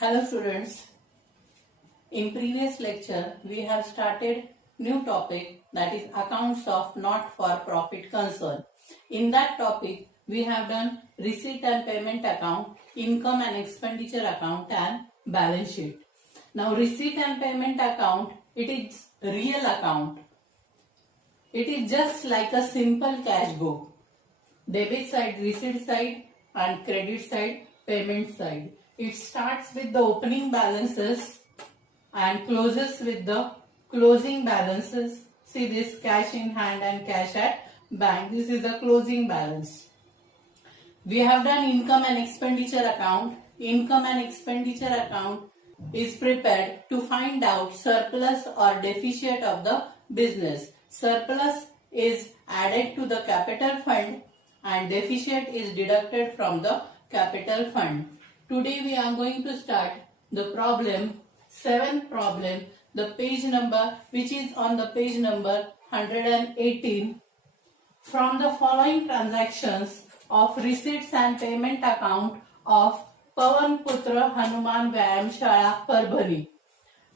Hello students, in previous lecture we have started new topic, that is accounts of not for profit concern. In that topic we have done receipt and payment account, income and expenditure account and balance sheet. Now receipt and payment account, it is real account. It is just like a simple cash book. Debit side, receipt side, and credit side, payment side. It starts with the opening balances and closes with the closing balances. See this, cash in hand and cash at bank. This is the closing balance. We have done income and expenditure account. Income and expenditure account is prepared to find out surplus or deficit of the business. Surplus is added to the capital fund and deficit is deducted from the capital fund. Today we are going to start the problem, 7th problem, the page number which is on the page number 118. From the following transactions of receipts and payment account of Pawan Putra Hanuman Vyayam Shala Parbhani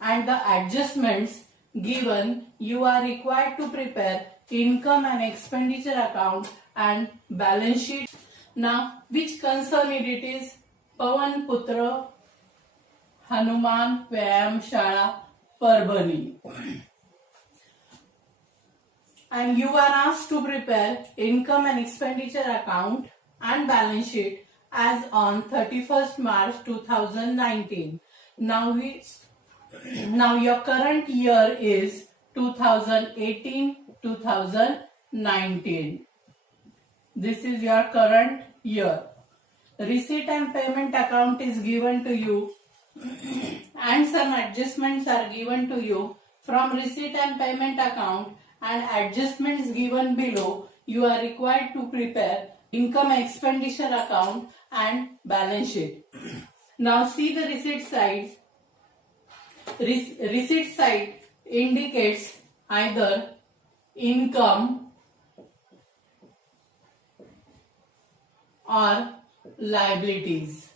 and the adjustments given, you are required to prepare income and expenditure account and balance sheet. Now, which concern it is? Pawan Putra Hanuman Vyayam Shala Parbhani. And you are asked to prepare income and expenditure account and balance sheet as on 31st March 2019. Now your current year is 2018-2019. This is your current year. Receipt and payment account is given to you and some adjustments are given to you. From receipt and payment account and adjustments given below, you are required to prepare income and expenditure account and balance sheet. Now see the receipt side. Receipt side indicates either income or liabilities,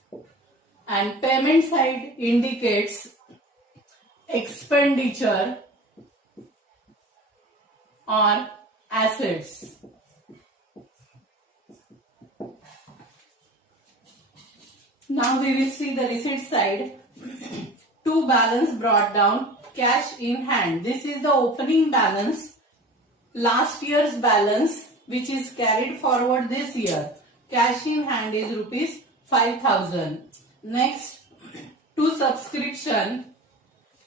and payment side indicates expenditure or assets. Now we will see the receipt side. To balance brought down, cash in hand. This is the opening balance, last year's balance which is carried forward this year. Cash in hand is rupees 5,000. Next, to subscription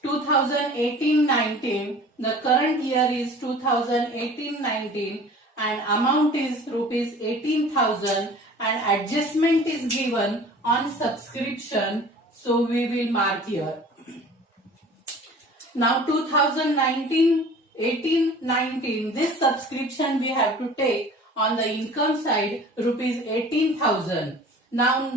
2018-19. The current year is 2018-19 and amount is rupees 18,000 and adjustment is given on subscription. So we will mark here. Now 2018-19, this subscription we have to take on the income side, rupees 18,000. Now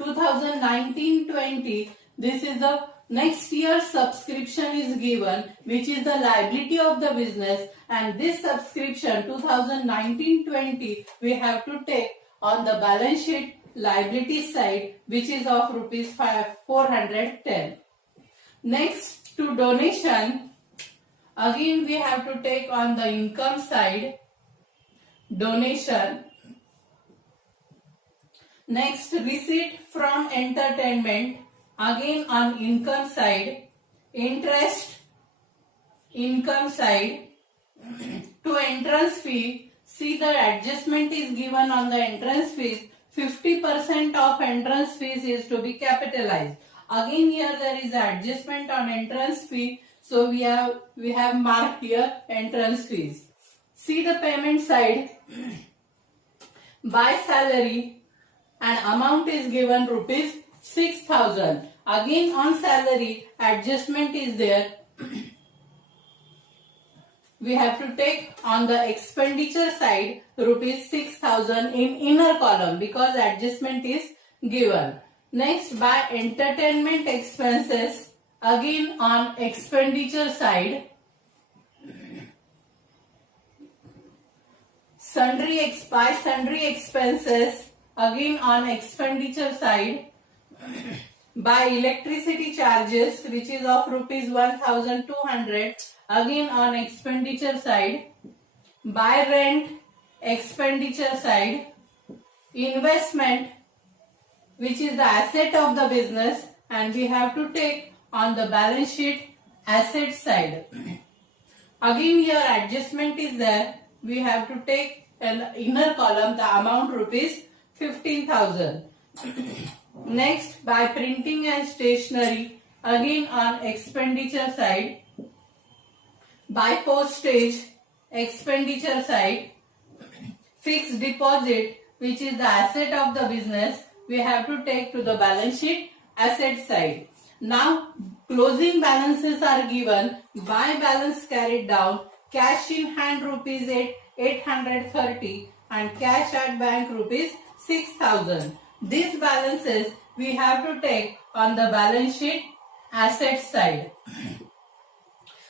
2019-20, this is the next year's subscription is given, which is the liability of the business, and this subscription 2019-20 we have to take on the balance sheet liability side, which is of rupees 410. Next, to donation, again we have to take on the income side donation. Next, receipt from entertainment, again on income side. Interest, income side. To entrance fee, see the adjustment is given on the entrance fees. 50% of entrance fees is to be capitalized. Again here there is adjustment on entrance fee, so we have marked here entrance fees. See the payment side. By salary, and amount is given rupees 6,000. Again on salary, adjustment is there. We have to take on the expenditure side rupees 6,000 in inner column because adjustment is given. Next, by entertainment expenses, again on expenditure side. By sundry expenses, again on expenditure side, By electricity charges, which is of rupees 1200, again on expenditure side. By rent, expenditure side. Investment, which is the asset of the business, and we have to take on the balance sheet asset side. Again here adjustment is there. We have to take an inner column the amount rupees 15,000. Next, by printing and stationery, again on expenditure side. By postage, expenditure side. Fixed deposit, which is the asset of the business, we have to take to the balance sheet asset side. Now closing balances are given. By balance carried down, cash in hand rupees 830 and cash at bank rupees 6,000. These balances we have to take on the balance sheet asset side.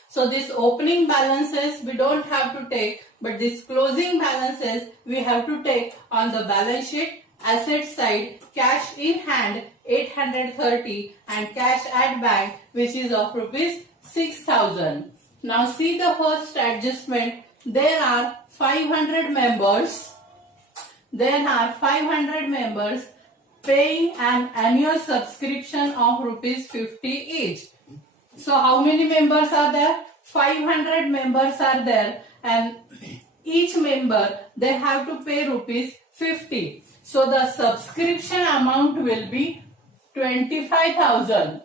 So this opening balances we don't have to take, but this closing balances we have to take on the balance sheet asset side. Cash in hand 830 and cash at bank, which is of rupees 6,000. Now see the first adjustment. There are 500 members. There are 500 members paying an annual subscription of rupees 50 each. So how many members are there? 500 members are there, and each member they have to pay rupees 50. So the subscription amount will be 25,000.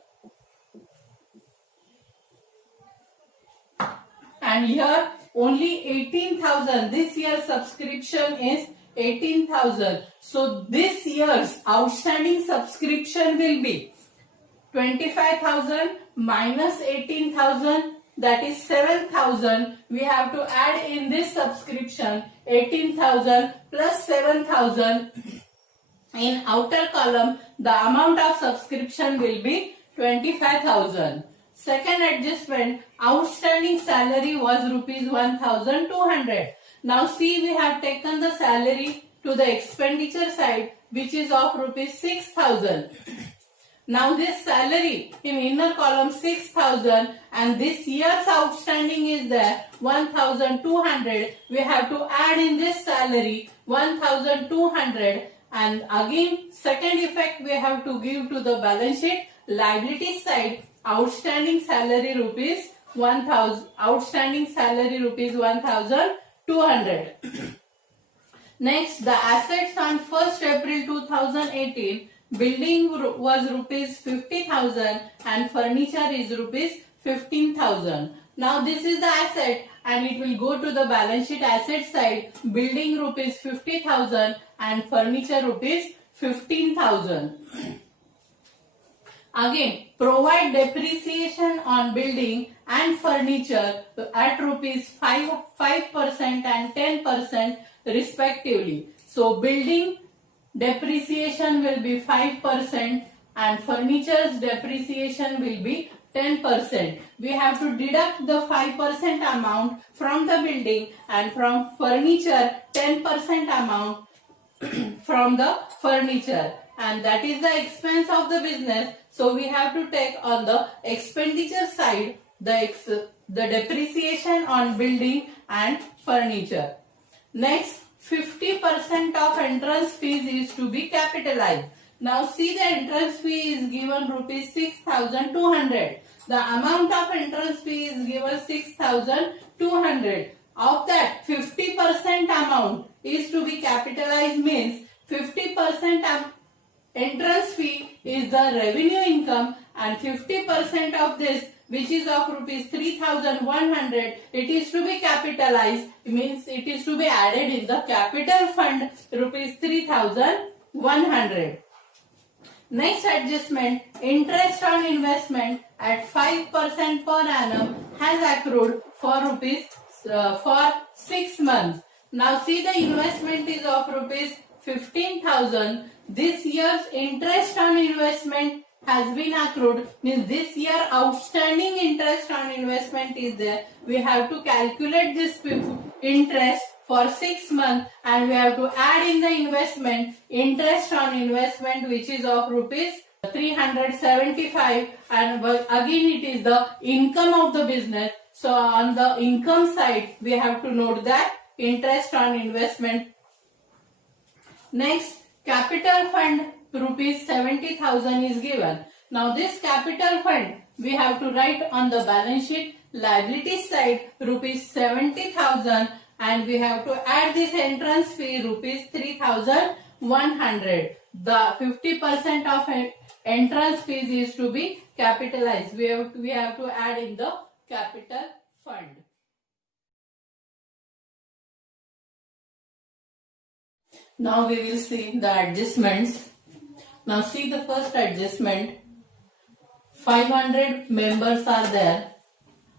And here only 18,000. This year's subscription is 18,000. So this year's outstanding subscription will be 25,000 minus 18,000, that is 7,000. We have to add in this subscription 18,000 plus 7,000. In outer column, the amount of subscription will be 25,000. Second adjustment, outstanding salary was rupees 1,200. Now see, we have taken the salary to the expenditure side, which is of rupees 6,000. Now this salary in inner column 6,000, and this year's outstanding is there 1,200. We have to add in this salary 1,200, and again second effect we have to give to the balance sheet liability side. Outstanding salary rupees 1,000. Outstanding salary rupees 1,200. Next, the assets on 1st April 2018. Building was rupees 50,000 and furniture is rupees 15,000. Now this is the asset and it will go to the balance sheet asset side. Building rupees 50,000 and furniture rupees 15,000. Again, provide depreciation on building and furniture at rupees 5% and 10% respectively. So building depreciation will be 5% and furniture's depreciation will be 10%. We have to deduct the 5% amount from the building and from furniture 10% amount from the furniture, and that is the expense of the business. So we have to take on the expenditure side the depreciation on building and furniture. Next, 50% of entrance fees is to be capitalized. Now see, the entrance fee is given rupees 6,200. The amount of entrance fee is given 6,200. Of that, 50% amount is to be capitalized, means 50% entrance fee is the revenue income, and 50% of this, which is of rupees 3,100, it is to be capitalized, means it is to be added in the capital fund rupees 3,100. Next adjustment, interest on investment at 5% per annum has accrued for rupees for 6 months. Now see, the investment is of rupees 15,000. This year's interest on investment has been accrued, means this year outstanding interest on investment is there. We have to calculate this interest for 6 months and we have to add in the investment interest on investment, which is of rupees 375, and again it is the income of the business. So on the income side we have to note that interest on investment. Next, capital fund rupees 70,000 is given. Now this capital fund we have to write on the balance sheet liability side rupees 70,000, and we have to add this entrance fee rupees 3,100. The 50% of entrance fees is to be capitalized. We have to add in the capital fund. Now we will see the adjustments. Now see the first adjustment. 500 members are there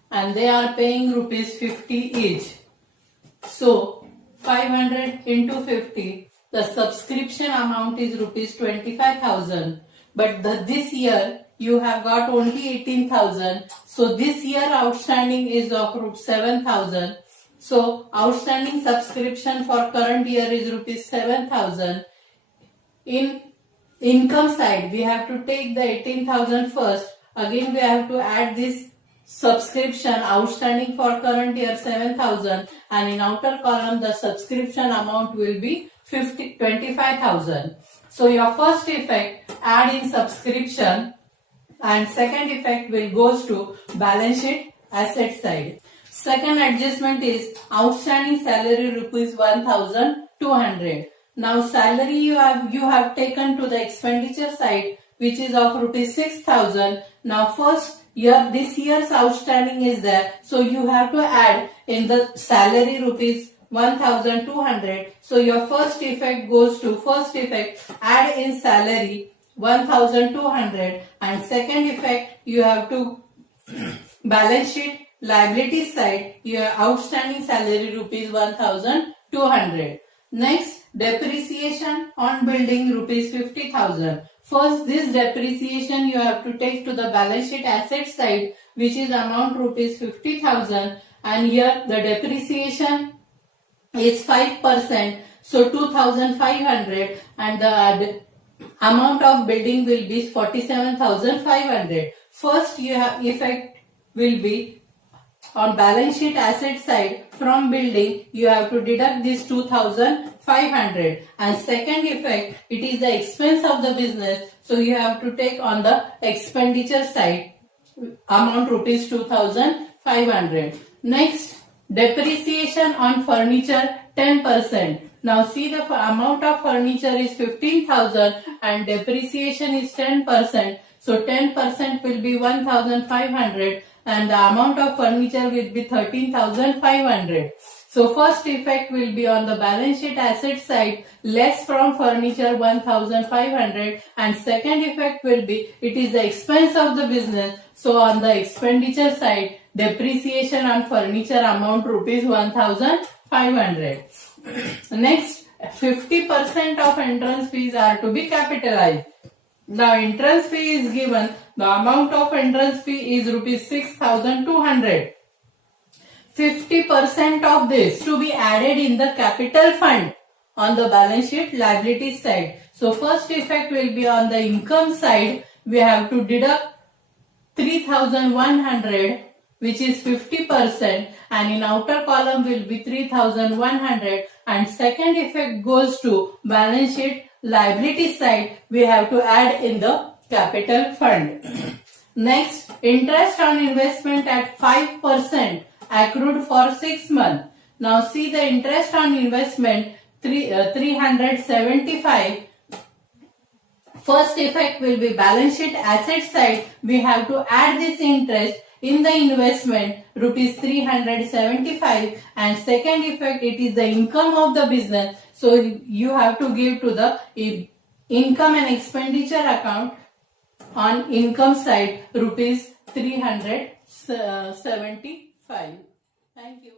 and they are paying rupees 50 each. So 500 into 50, the subscription amount is rupees 25,000. But this year you have got only 18,000. So this year outstanding is of 7,000. So outstanding subscription for current year is rupees 7,000. In income side, we have to take the 18,000 first. Again, we have to add this subscription outstanding for current year 7,000, and in outer column the subscription amount will be 25,000. So your first effect add in subscription, and second effect will goes to balance sheet asset side. Second adjustment is outstanding salary rupees 1,200. Now salary you have taken to the expenditure side, which is of rupees 6,000. Now first this year's outstanding is there, so you have to add in the salary rupees 1,200. So your first effect goes to add in salary 1,200, and second effect you have to balance sheet liability side your outstanding salary rupees 1,200. Next, depreciation on building rupees 50,000. First, this depreciation you have to take to the balance sheet asset side, which is amount rupees 50,000, and here the depreciation is 5%, so 2,500, and the amount of building will be 47,500. First effect will be on balance sheet asset side, from building you have to deduct this 2,500, and second effect, it is the expense of the business, so you have to take on the expenditure side amount rupees 2,500. Next, depreciation on furniture 10%. Now see, the amount of furniture is 15,000 and depreciation is 10%. So 10% will be 1,500 and the amount of furniture will be 13,500. So first effect will be on the balance sheet asset side, less from furniture 1,500, and second effect will be it is the expense of the business. So on the expenditure side, depreciation on furniture amount rupees 1,500. Next, 50% of entrance fees are to be capitalized. The entrance fee is given. The amount of entrance fee is rupees 6,200. 50% of this to be added in the capital fund on the balance sheet liability side. So first effect will be on the income side. We have to deduct 3,100, which is 50%, and in outer column will be 3,100, and second effect goes to balance sheet liability side. We have to add in the capital fund. Next, interest on investment at 5% accrued for 6 months. Now see, the interest on investment 375. First effect will be balance sheet asset side. We have to add this interest in the investment rupees 375, and second effect, it is the income of the business. So you have to give to the income and expenditure account on income side rupees 375. Thank you.